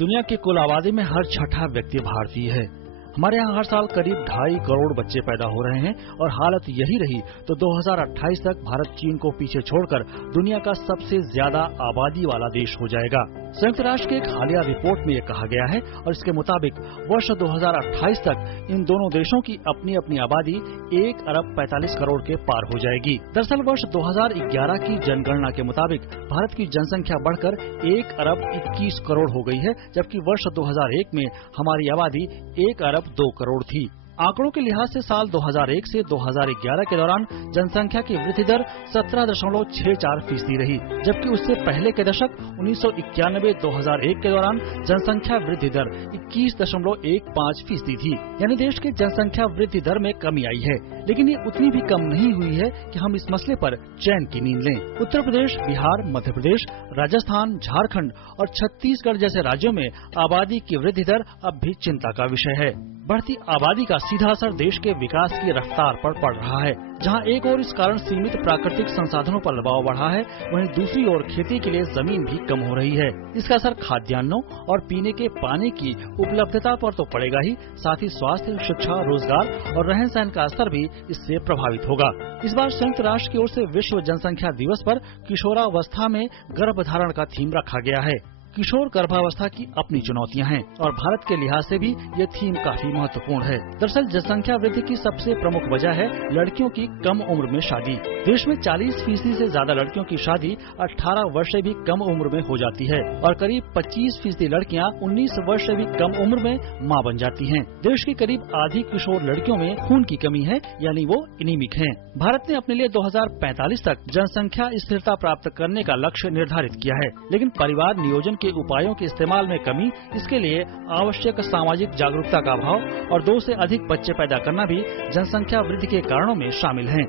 दुनिया की कुल आबादी में हर छठा व्यक्ति भारतीय है। हमारे यहाँ हर साल करीब 2.5 करोड़ बच्चे पैदा हो रहे हैं और हालत यही रही तो 2028 तक भारत चीन को पीछे छोड़कर दुनिया का सबसे ज्यादा आबादी वाला देश हो जाएगा। संयुक्त राष्ट्र की एक हालिया रिपोर्ट में ये कहा गया है और इसके मुताबिक वर्ष 2028 तक इन दोनों देशों की अपनी अपनी आबादी 1 अरब 45 करोड़ के पार हो जाएगी। दरअसल वर्ष 2011 की जनगणना के मुताबिक भारत की जनसंख्या बढ़कर 1 अरब 21 करोड़ हो गई है, जबकि वर्ष 2001 में हमारी आबादी 1 अरब 2 करोड़ थी। आंकड़ों के लिहाज से साल 2001 से 2011 के दौरान जनसंख्या की वृद्धि दर 17.64% रही, जबकि उससे पहले के दशक 1991-2001 के दौरान जनसंख्या वृद्धि दर 21.15% थी। यानी देश की जनसंख्या वृद्धि दर में कमी आई है, लेकिन ये उतनी भी कम नहीं हुई है कि हम इस मसले पर चैन की नींद लें। उत्तर प्रदेश, बिहार, मध्य प्रदेश, राजस्थान, झारखंड और छत्तीसगढ़ जैसे राज्यों में आबादी की वृद्धि दर अब भी चिंता का विषय है। बढ़ती आबादी का सीधा असर देश के विकास की रफ्तार पर पड़ रहा है। जहां एक ओर इस कारण सीमित प्राकृतिक संसाधनों पर दबाव बढ़ा है, वहीं दूसरी ओर खेती के लिए जमीन भी कम हो रही है। इसका असर खाद्यान्नों और पीने के पानी की उपलब्धता पर तो पड़ेगा ही, साथ ही स्वास्थ्य, शिक्षा, रोजगार और रहन सहन का स्तर भी इससे प्रभावित होगा। इस बार संयुक्त राष्ट्र की ओर से विश्व जनसंख्या दिवस पर किशोरावस्था में गर्भधारण का थीम रखा गया है। किशोर गर्भावस्था की अपनी चुनौतियां हैं और भारत के लिहाज से भी ये थीम काफी महत्वपूर्ण है। दरअसल जनसंख्या वृद्धि की सबसे प्रमुख वजह है लड़कियों की कम उम्र में शादी। देश में 40% से ज्यादा लड़कियों की शादी 18 वर्ष से भी कम उम्र में हो जाती है और करीब 25% लड़कियां 19 वर्ष से भी कम उम्र में मां बन जाती हैं। देश की करीब आधी किशोर लड़कियों में खून की कमी है, यानी वो एनीमिक हैं। भारत ने अपने लिए 2045 तक जनसंख्या स्थिरता प्राप्त करने का लक्ष्य निर्धारित किया है, लेकिन परिवार नियोजन के उपायों के इस्तेमाल में कमी, इसके लिए आवश्यक सामाजिक जागरूकता का अभाव और 2 से अधिक बच्चे पैदा करना भी जनसंख्या वृद्धि के कारणों में शामिल हैं।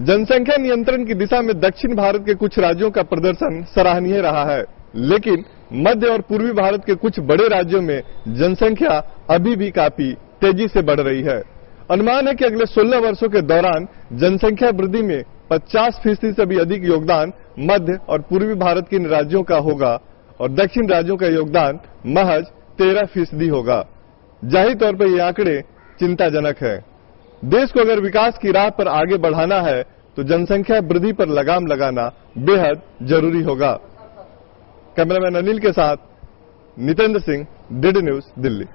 जनसंख्या नियंत्रण की दिशा में दक्षिण भारत के कुछ राज्यों का प्रदर्शन सराहनीय रहा है, लेकिन मध्य और पूर्वी भारत के कुछ बड़े राज्यों में जनसंख्या अभी भी काफी तेजी से बढ़ रही है। अनुमान है कि अगले 16 वर्षों के दौरान जनसंख्या वृद्धि में 50% से भी अधिक योगदान मध्य और पूर्वी भारत के इन राज्यों का होगा और दक्षिण राज्यों का योगदान महज 13% होगा। जाहिर तौर पर ये आंकड़े चिंताजनक है। देश को अगर विकास की राह पर आगे बढ़ाना है तो जनसंख्या वृद्धि पर लगाम लगाना बेहद जरूरी होगा। कैमरामैन अनिल के साथ नितेंद्र सिंह, डीडी न्यूज, दिल्ली।